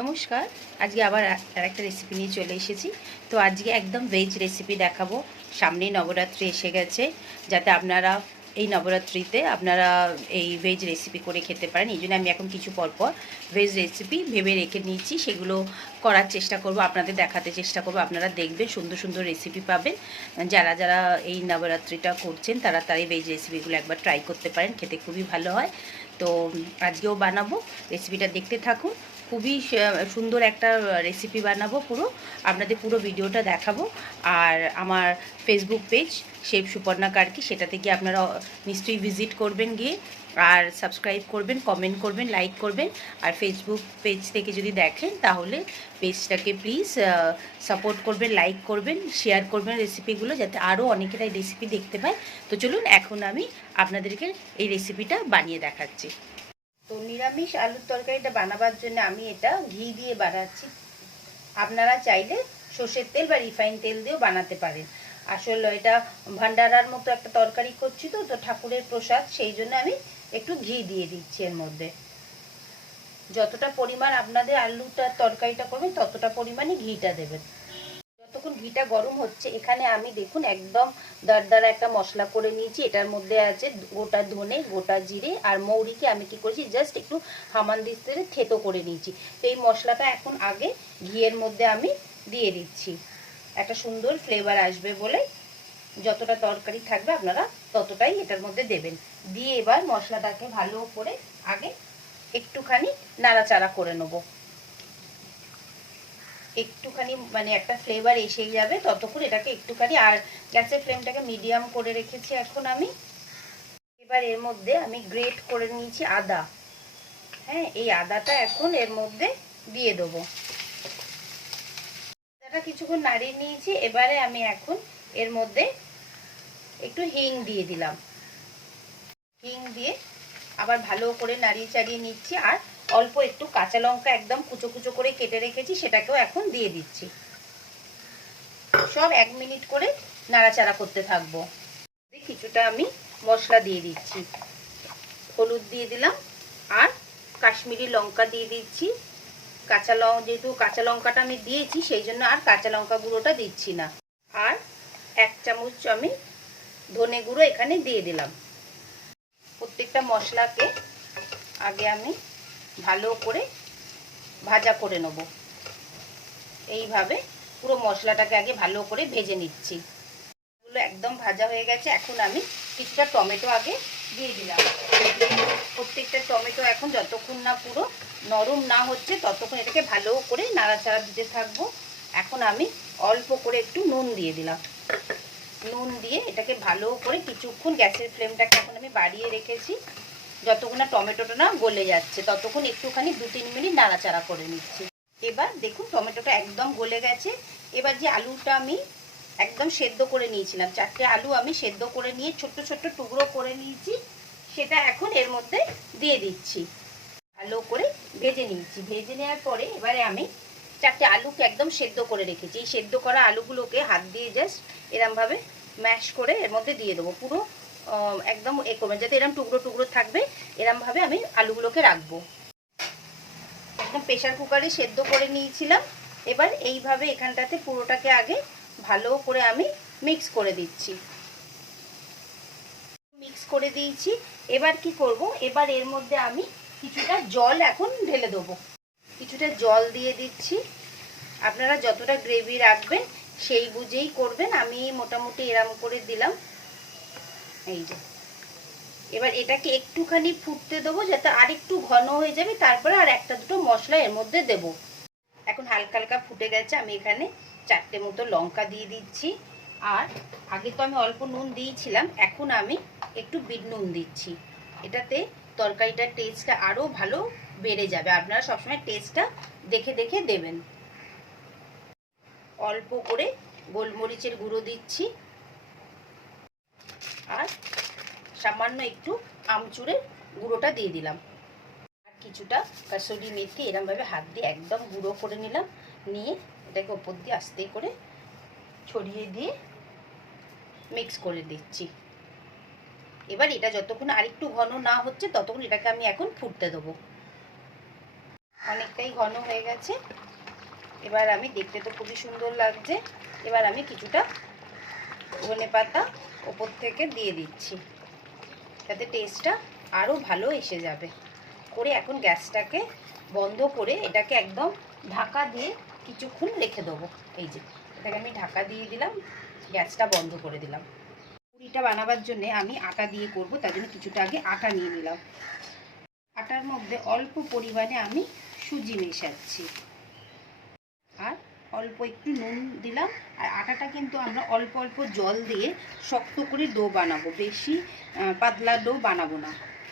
নমস্কার। আজকে আবার আরেকটা রেসিপি নিয়ে চলে এসেছি। তো আজকে একদম ভেজ রেসিপি দেখাবো। সামনেই নবরাত্রি এসে গেছে, যাতে আপনারা এই নবরাত্রিতে আপনারা এই ভেজ রেসিপি করে খেতে পারেন। এই জন্য আমি এখন কিছু পরপর ভেজ রেসিপি ভেবে রেখে নিয়েছি, সেগুলো করার চেষ্টা করব, আপনাদের দেখাতে চেষ্টা করব। আপনারা দেখবেন সুন্দর সুন্দর রেসিপি পাবেন। যারা যারা এই নবরাত্রিটা করছেন তারা তাই ভেজ রেসিপিগুলো একবার ট্রাই করতে পারেন, খেতে খুবই ভালো হয়। তো আজকেও বানাবো, রেসিপিটা দেখতে থাকুন। খুবই সুন্দর একটা রেসিপি বানাবো, আপনাদের পুরো ভিডিওটা দেখাবো। আর আমার Facebook page chef Suparna Karki, সেটাতে গিয়ে আপনারা নিশ্চয়ই ভিজিট করবেন, গিয়ে আর সাবস্ক্রাইব করবেন, কমেন্ট করবেন, লাইক করবেন। আর ফেসবুক পেজ থেকে যদি দেখেন তাহলে পেজটাকে প্লিজ সাপোর্ট করবেন, লাইক করবেন, শেয়ার করবেন রেসিপিগুলো, যাতে আরও অনেকেরা এই রেসিপি দেখতে পায়। তো চলুন এখন আমি আপনাদেরকে এই রেসিপিটা বানিয়ে দেখাচ্ছি। তো নিরামিষ আলুর তরকারিটা বানাবার জন্য আমি এটা ঘি দিয়ে বানাচ্ছি। আপনারা চাইলে সর্ষের তেল বা রিফাইন তেল দিয়েও বানাতে পারেন। আসলে এটা ভান্ডারার মতো একটা তরকারি করছি, তো ঠাকুরের প্রসাদ, সেই জন্য আমি একটু ঘি দিয়ে দিচ্ছি এর মধ্যে। যতটা পরিমাণ আপনাদের আলুটার তরকারিটা করবেন ততটা পরিমাণই ঘিটা দেবেন। যতক্ষণ ঘিটা গরম হচ্ছে, এখানে আমি দেখুন একদম দারদারা একটা মশলা করে নিয়েছি। এটার মধ্যে আছে গোটা ধনে, গোটা জিরে আর মৌরিকে আমি কি করেছি, জাস্ট একটু হামানদিস্তে থেতো করে নিয়েছি। তো এই মশলাটা এখন আগে ঘিয়ের মধ্যে আমি দিয়ে দিচ্ছি, একটা সুন্দর ফ্লেভার আসবে বলে। যতটা তরকারি থাকবে আপনারা ততটাই এটার মধ্যে দেবেন। দিয়ে এবার মশলাটাকে ভালো করে আগে একটুখানি নাড়াচাড়া করে নেবো। একটুখানি মানে একটা ফ্লেভার এসেই যাবে, ততক্ষণ এটাকে একটুখানি, আর গ্যাসের ফ্লেমটাকে মিডিয়াম করে রেখেছি এখন আমি। এবার এর মধ্যে আমি গ্রেট করে নিয়েছি আদা। হ্যাঁ, এই আদাটা এখন এর মধ্যে দিয়ে দেবো। আদাটা কিছুক্ষণ নাড়িয়ে নিয়েছি। এবারে আমি এখন এর মধ্যে একটু হিং দিয়ে দিলাম। হিং দিয়ে আবার ভালো করে নাড়িয়ে চাড়িয়ে নিচ্ছি। আর অল্প একটু কাঁচা লঙ্কা একদম কুচো কুচো করে কেটে রেখেছি, সেটাকেও এখন দিয়ে দিচ্ছি। সব 1 মিনিট করে নাড়াচাড়া করতে থাকবো। কিছুটা আমি মশলা দিয়ে দিচ্ছি, হলুদ দিয়ে দিলাম, আর কাশ্মীরি লঙ্কা দিয়ে দিচ্ছি। যেহেতু কাঁচা লঙ্কাটা আমি দিয়েছি, সেই জন্য আর কাঁচা লঙ্কা গুঁড়োটা দিচ্ছি না। আর 1 চামচ আমি ধনে গুঁড়ো এখানে দিয়ে দিলাম। প্রত্যেকটা মশলাকে আগে আমি ভালো করে ভাজা করে নেব। এইভাবে পুরো মশলাটাকে আগে ভালো করে ভেজে নিচ্ছি। এগুলো একদম ভাজা হয়ে গেছে। এখন আমি কিছুটা টমেটো আগে দিয়ে দিলাম। প্রত্যেকটা টমেটো এখন যতক্ষণ না পুরো নরম না হচ্ছে ততক্ষণ এটাকে ভালো করে নাড়াচাড়া দিতে থাকবো। এখন আমি অল্প করে একটু নুন দিয়ে দিলাম। নুন দিয়ে এটাকে ভালো করে কিছুক্ষণ, গ্যাসের ফ্লেমটাকে এখন আমি বাড়িয়ে রেখেছি, যতক্ষণ না টমেটোটা না গলে যাচ্ছে ততক্ষণ একটুখানি 2-3 মিনিট নাড়াচাড়া করে নিচ্ছি। এবার দেখুন টমেটোটা একদম গলে গেছে। এবার যে আলুটা আমি একদম সেদ্ধ করে নিয়েছিলাম, 4টে আলু আমি সেদ্ধ করে নিয়ে ছোট্ট ছোট্ট টুকরো করে নিয়েছি, সেটা এখন এর মধ্যে দিয়ে দিচ্ছি। ভালো করে ভেজে নিয়েছি। ভেজে নেওয়ার পরে এবারে আমি 4টে আলুকে একদম সেদ্ধ করে রেখেছি। এই সেদ্ধ করা আলুগুলোকে হাত দিয়ে জাস্ট এরমভাবে ম্যাশ করে এর মধ্যে দিয়ে দেবো। পুরো একদম করবেন যাতে এরম টুকরো টুকরো থাকবে, এরমভাবে আমি আলুগুলোকে রাখবো। একদম প্রেশার কুকারে সেদ্ধ করে নিয়েছিলাম। এবার এইভাবে এখানটাতে পুরোটাকে আগে ভালো করে আমি মিক্স করে দিচ্ছি। মিক্স করে দিয়েছি। এবার কি করব, এবার এর মধ্যে আমি কিছুটা জল এখন ঢেলে দেবো। কিছুটা জল দিয়ে দিচ্ছি। আপনারা যতটা গ্রেভি রাখবেন সেই বুঝেই করবেন। আমি মোটামুটি এরম করে দিলাম। এই যে এবার এটাকে একটুখানি ফুটতে দেবো, যাতে আর একটু ঘন হয়ে যাবে, তারপরে আর একটা দুটো মশলা এর মধ্যে দেব। এখন হালকা হালকা ফুটে গেছে। আমি এখানে 4টে মতো লঙ্কা দিয়ে দিচ্ছি। আর আগে তো আমি অল্প নুন দিয়েছিলাম, এখন আমি একটু বিট নুন দিচ্ছি। এটাতে তরকারিটার টেস্টটা আরও ভালো বেড়ে যাবে। আপনারা সবসময় টেস্টটা দেখে দেখে দেবেন। অল্প করে গোলমরিচের গুঁড়ো দিচ্ছি, আর সামান্য একটু আমচুরের গুঁড়োটা দিয়ে দিলাম, আর কিছুটা কাসুরি মেথি এরমভাবে হাত দিয়ে একদম গুঁড়ো করে নিলাম। নিয়ে এটাকে ওপর দিয়ে আস্তে করে ছড়িয়ে দিয়ে মিক্স করে দিচ্ছি। এবার এটা যতক্ষণ আরেকটু ঘন না হচ্ছে ততক্ষণ এটাকে আমি এখন ফুটতে দেবো। অনেকটাই ঘন হয়ে গেছে। এবার আমি, দেখতে তো খুবই সুন্দর লাগছে, এবার আমি কিছুটা ধনেপাতা ওপর থেকে দিয়ে দিচ্ছি, যাতে টেস্টটা আরও ভালো এসে যাবে। করে এখন গ্যাসটাকে বন্ধ করে এটাকে একদম ঢাকা দিয়ে কিছুক্ষণ রেখে দেবো। এই যে এটাকে আমি ঢাকা দিয়ে দিলাম, গ্যাসটা বন্ধ করে দিলাম। পুরিটা বানাবার জন্য আমি আটা দিয়ে করব, তার জন্য কিছুটা আগে আটা নিয়ে নিলাম। আটার মধ্যে অল্প পরিমাণে আমি সুজি মেশাচ্ছি, আর অল্প একটু নুন দিলাম। আর আটাটা কিন্তু আমরা অল্প অল্প জল দিয়ে শক্ত করে ডো বানাবো, বেশি পাতলা ডো বানাবো না।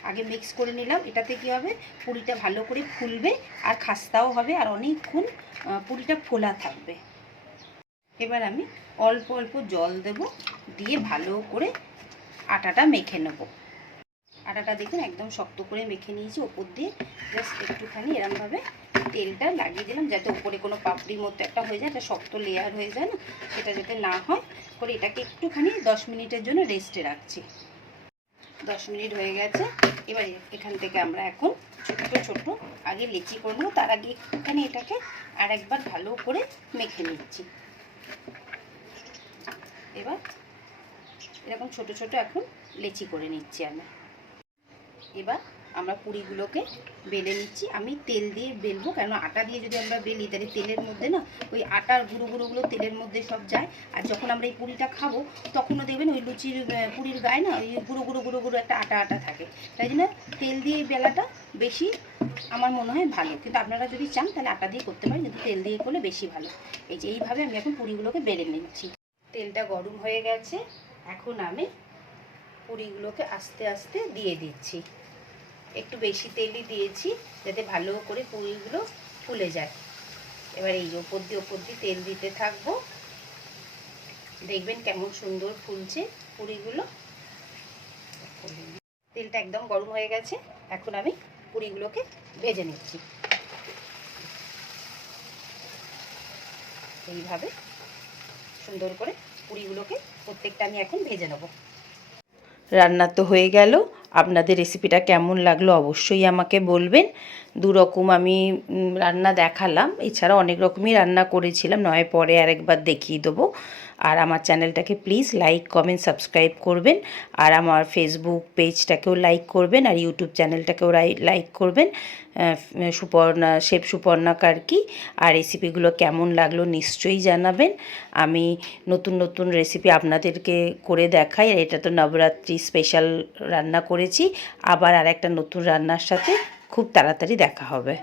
আগে মিক্স করে নিলাম, এটাতে কী হবে, পুরিটা ভালো করে ফুলবে আর খাস্তাও হবে, আর অনেকক্ষণ পুরিটা ফোলা থাকবে। এবার আমি অল্প অল্প জল দেব, দিয়ে ভালো করে আটাটা মেখে নেব। আটাটা দেখুন একদম শক্ত করে মেখে নিয়েছি। ওপর দিয়ে জাস্ট একটুখানি এরমভাবে তেলটা লাগিয়ে দিলাম, যাতে উপরে কোনো পাপড়ির মতো একটা হয়ে যায়, একটা শক্ত লেয়ার হয়ে যায় না, সেটা যাতে না হয়। করে এটাকে একটুখানি 10 মিনিটের জন্য রেস্টে রাখছি। 10 মিনিট হয়ে গেছে। এবার এখান থেকে আমরা এখন ছোট্ট ছোট্ট আগে লেচি করে নেবো। তার আগে একটুখানি এটাকে আর একবার ভালো করে মেখে নিচ্ছি। এবার এরকম ছোট ছোট এখন লেচি করে নিচ্ছি আমি। এবার আমরা পুরিগুলোকে বেলে নিচ্ছি। আমি তেল দিয়ে বেলবো, কেন আটা দিয়ে যদি আমরা বেলি তাহলে তেলের মধ্যে না ওই আটার গুঁড়োগুলো তেলের মধ্যে সব যায়। আর যখন আমরা এই পুরিটা খাবো তখনও দেখবেন ওই লুচির পুরির গায়ে না ওই গুঁড়ো একটা আটা আটা থাকে। তাই জন্য তেল দিয়ে বেলাটা বেশি আমার মনে হয় ভালো, কিন্তু আপনারা যদি চান তাহলে আটা দিয়ে করতে পারেন, কিন্তু তেল দিয়ে করলে বেশি ভালো। এই যে এইভাবে আমি এখন পুরিগুলোকে বেলে নিচ্ছি। তেলটা গরম হয়ে গেছে, এখন আমি পুরিগুলোকে আস্তে আস্তে দিয়ে দিচ্ছি। একটু বেশি তেলই দিয়েছি যাতে ভালো করে পুরিগুলো ফুলে যায়। এবার এই যে ওপর দিয়ে তেল দিতে থাকবো, দেখবেন কেমন সুন্দর ফুলছে পুরিগুলো। তেলটা একদম গরম হয়ে গেছে, এখন আমি পুরিগুলোকে ভেজে নিচ্ছি। এইভাবে সুন্দর করে পুরিগুলোকে প্রত্যেকটা আমি এখন ভেজে নেব। রান্না তো হয়ে গেল। আপনাদের রেসিপিটা কেমন লাগলো অবশ্যই আমাকে বলবেন। দুরকম আমি রান্না দেখালাম, এছাড়া অনেক রকমই রান্না করেছিলাম, নয় পরে আরেকবার দেখিয়ে দেবো। আর আমার চ্যানেলটাকে প্লিজ লাইক কমেন্ট সাবস্ক্রাইব করবেন, আর আমার ফেসবুক পেজটাকেও লাইক করবেন, আর ইউটিউব চ্যানেলটাকেও লাইক করবেন, শেফ সুপর্ণা কার্কি। আর রেসিপিগুলো কেমন লাগলো নিশ্চয়ই জানাবেন। আমি নতুন নতুন রেসিপি আপনাদেরকে করে দেখাই। আর এটা তো নবরাত্রি স্পেশাল রান্না করেছি। আবার আর একটা নতুন রান্নার সাথে খুব তাড়াতাড়ি দেখা হবে।